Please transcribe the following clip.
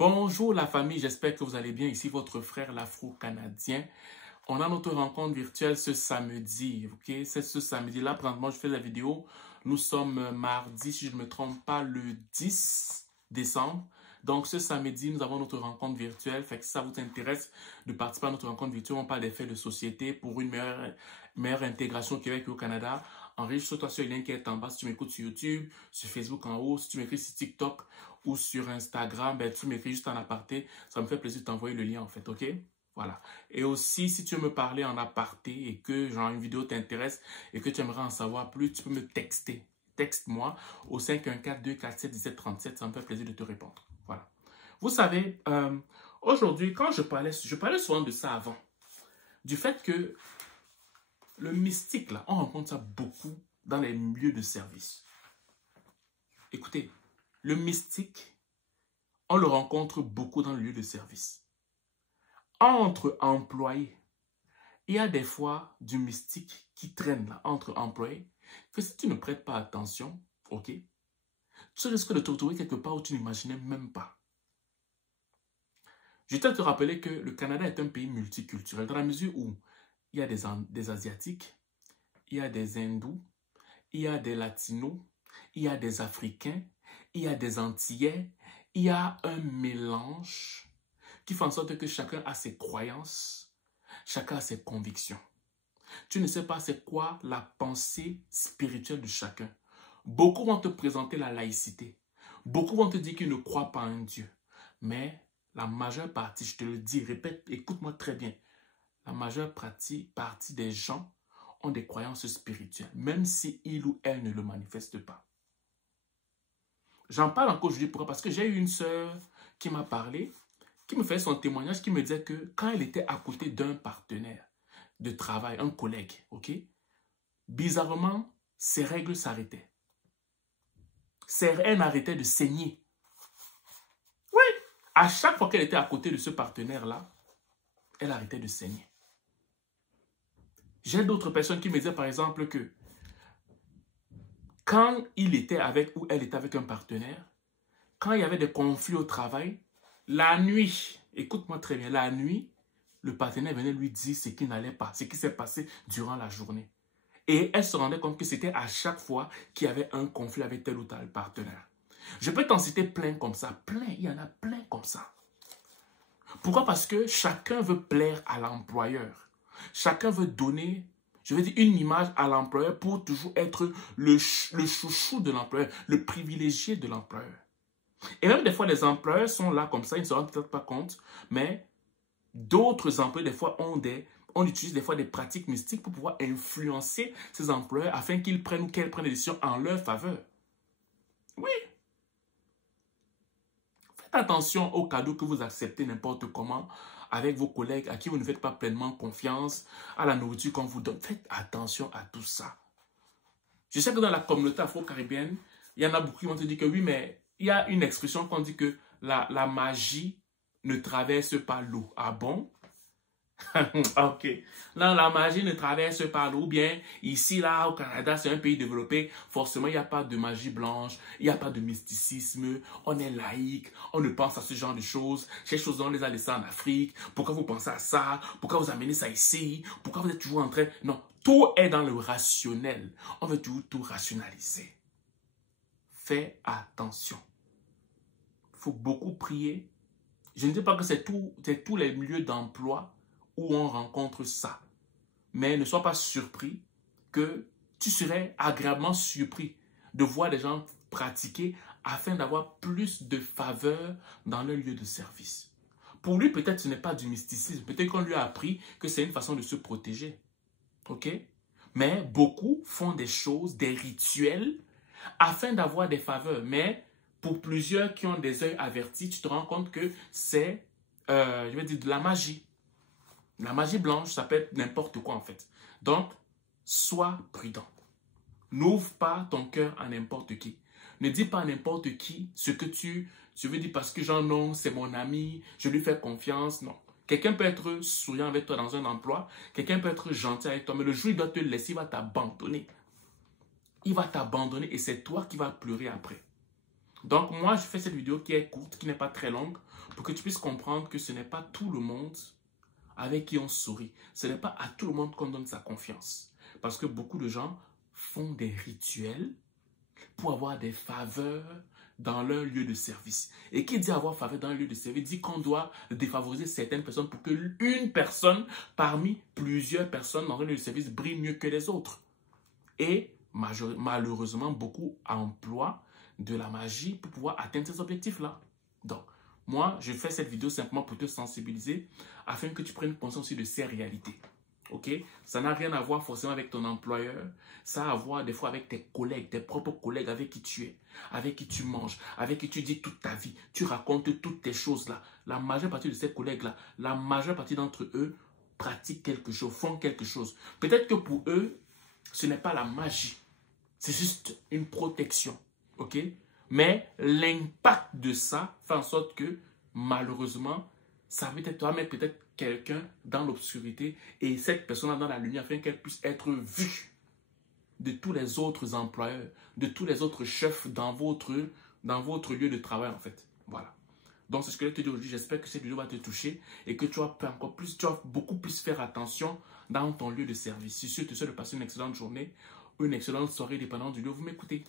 Bonjour la famille, j'espère que vous allez bien. Ici votre frère l'Afro-Canadien. On a notre rencontre virtuelle ce samedi, ok? C'est ce samedi-là, présentement je fais la vidéo. Nous sommes mardi, si je ne me trompe pas, le 10 décembre. Donc ce samedi, nous avons notre rencontre virtuelle. Fait que si ça vous intéresse de participer à notre rencontre virtuelle, on parle des faits de société pour une meilleure intégration au Québec et au Canada. Enregistre-toi sur le lien qui est en bas si tu m'écoutes sur YouTube, sur Facebook en haut, si tu m'écris sur TikTok ou sur Instagram, ben, tu m'écris juste en aparté. Ça me fait plaisir de t'envoyer le lien en fait, ok? Voilà. Et aussi, si tu veux me parler en aparté et que genre une vidéo t'intéresse et que tu aimerais en savoir plus, tu peux me texter. Texte-moi au 514-247-1737. Ça me fait plaisir de te répondre. Voilà. Vous savez, aujourd'hui, quand je parlais souvent de ça avant, du fait que le mystique, là, on rencontre ça beaucoup dans les milieux de service. Écoutez, le mystique, on le rencontre beaucoup dans le lieu de service. Entre employés, il y a des fois du mystique qui traîne là, entre employés, que si tu ne prêtes pas attention, ok, tu risques de te retrouver quelque part où tu n'imaginais même pas. Je tiens à te rappeler que le Canada est un pays multiculturel, dans la mesure où il y a des Asiatiques, il y a des Hindous, il y a des Latinos, il y a des Africains, il y a des Antillais, il y a un mélange qui fait en sorte que chacun a ses croyances, chacun a ses convictions. Tu ne sais pas c'est quoi la pensée spirituelle de chacun. Beaucoup vont te présenter la laïcité. Beaucoup vont te dire qu'ils ne croient pas en Dieu. Mais la majeure partie, je te le dis, répète, écoute-moi très bien, la majeure partie des gens ont des croyances spirituelles, même si il ou elle ne le manifeste pas. J'en parle encore aujourd'hui, pourquoi? Parce que j'ai eu une sœur qui m'a parlé, qui me fait son témoignage, qui me disait que quand elle était à côté d'un partenaire de travail, un collègue, ok, bizarrement, ses règles s'arrêtaient. Elle arrêtait de saigner. Oui, à chaque fois qu'elle était à côté de ce partenaire-là, elle arrêtait de saigner. J'ai d'autres personnes qui me disaient par exemple que quand il était avec ou elle était avec un partenaire, quand il y avait des conflits au travail, la nuit, écoute-moi très bien, la nuit, le partenaire venait lui dire ce qui n'allait pas, ce qui s'est passé durant la journée. Et elle se rendait compte que c'était à chaque fois qu'il y avait un conflit avec tel ou tel partenaire. Je peux t'en citer plein comme ça, plein, il y en a plein comme ça. Pourquoi? Parce que chacun veut plaire à l'employeur. Chacun veut donner, je veux dire, une image à l'employeur pour toujours être le chouchou de l'employeur, le privilégié de l'employeur. Et même des fois, les employeurs sont là comme ça, ils ne se rendent peut-être pas compte, mais d'autres employeurs, des fois, on utilise des fois des pratiques mystiques pour pouvoir influencer ces employeurs afin qu'ils prennent ou qu'elles prennent des décisions en leur faveur. Oui. Faites attention aux cadeaux que vous acceptez n'importe comment avec vos collègues à qui vous ne faites pas pleinement confiance, à la nourriture qu'on vous donne. Faites attention à tout ça. Je sais que dans la communauté afro-caribéenne, il y en a beaucoup qui vont te dire que oui, mais il y a une expression qu'on dit que la magie ne traverse pas l'eau. Ah bon? Ok. Non, la magie ne traverse pas l'eau. Ou bien, ici, là, au Canada, c'est un pays développé. Forcément, il n'y a pas de magie blanche. Il n'y a pas de mysticisme. On est laïque. On ne pense à ce genre de choses. Ces choses, on les a laissées en Afrique. Pourquoi vous pensez à ça? Pourquoi vous amenez ça ici? Pourquoi vous êtes toujours en train... Non, tout est dans le rationnel. On veut toujours tout rationaliser. Fais attention. Il faut beaucoup prier. Je ne dis pas que c'est tous les milieux d'emploi où on rencontre ça. Mais ne sois pas surpris que tu serais agréablement surpris de voir des gens pratiquer afin d'avoir plus de faveur dans leur lieu de service. Pour lui, peut-être ce n'est pas du mysticisme. Peut-être qu'on lui a appris que c'est une façon de se protéger. Ok? Mais beaucoup font des choses, des rituels, afin d'avoir des faveurs. Mais pour plusieurs qui ont des yeux avertis, tu te rends compte que c'est, je vais dire, de la magie. La magie blanche, ça peut être n'importe quoi en fait. Donc, sois prudent. N'ouvre pas ton cœur à n'importe qui. Ne dis pas à n'importe qui ce que je veux dire parce que genre non, c'est mon ami, je lui fais confiance. Non. Quelqu'un peut être souriant avec toi dans un emploi, quelqu'un peut être gentil avec toi, mais le jour où il doit te laisser, il va t'abandonner. Il va t'abandonner et c'est toi qui vas pleurer après. Donc, moi, je fais cette vidéo qui est courte, qui n'est pas très longue, pour que tu puisses comprendre que ce n'est pas tout le monde avec qui on sourit. Ce n'est pas à tout le monde qu'on donne sa confiance. Parce que beaucoup de gens font des rituels pour avoir des faveurs dans leur lieu de service. Et qui dit avoir faveur dans un lieu de service, dit qu'on doit défavoriser certaines personnes pour que une personne parmi plusieurs personnes dans un lieu de service brille mieux que les autres. Et malheureusement, beaucoup emploient de la magie pour pouvoir atteindre ces objectifs-là. Donc, moi, je fais cette vidéo simplement pour te sensibiliser afin que tu prennes conscience de ces réalités. Ok? Ça n'a rien à voir forcément avec ton employeur. Ça a à voir des fois avec tes collègues, tes propres collègues avec qui tu es, avec qui tu manges, avec qui tu dis toute ta vie. Tu racontes toutes tes choses-là. La majeure partie de ces collègues-là, la majeure partie d'entre eux pratiquent quelque chose, font quelque chose. Peut-être que pour eux, ce n'est pas la magie. C'est juste une protection. Ok? Mais l'impact de ça fait en sorte que, malheureusement, ça va mettre peut-être quelqu'un dans l'obscurité et cette personne dans la lumière afin qu'elle puisse être vue de tous les autres employeurs, de tous les autres chefs dans votre lieu de travail en fait. Voilà. Donc c'est ce que je te dis aujourd'hui. J'espère que cette vidéo va te toucher et que tu vas beaucoup plus faire attention dans ton lieu de service. Si tu te souhaites de passer une excellente journée ou une excellente soirée dépendant du lieu où vous m'écoutez.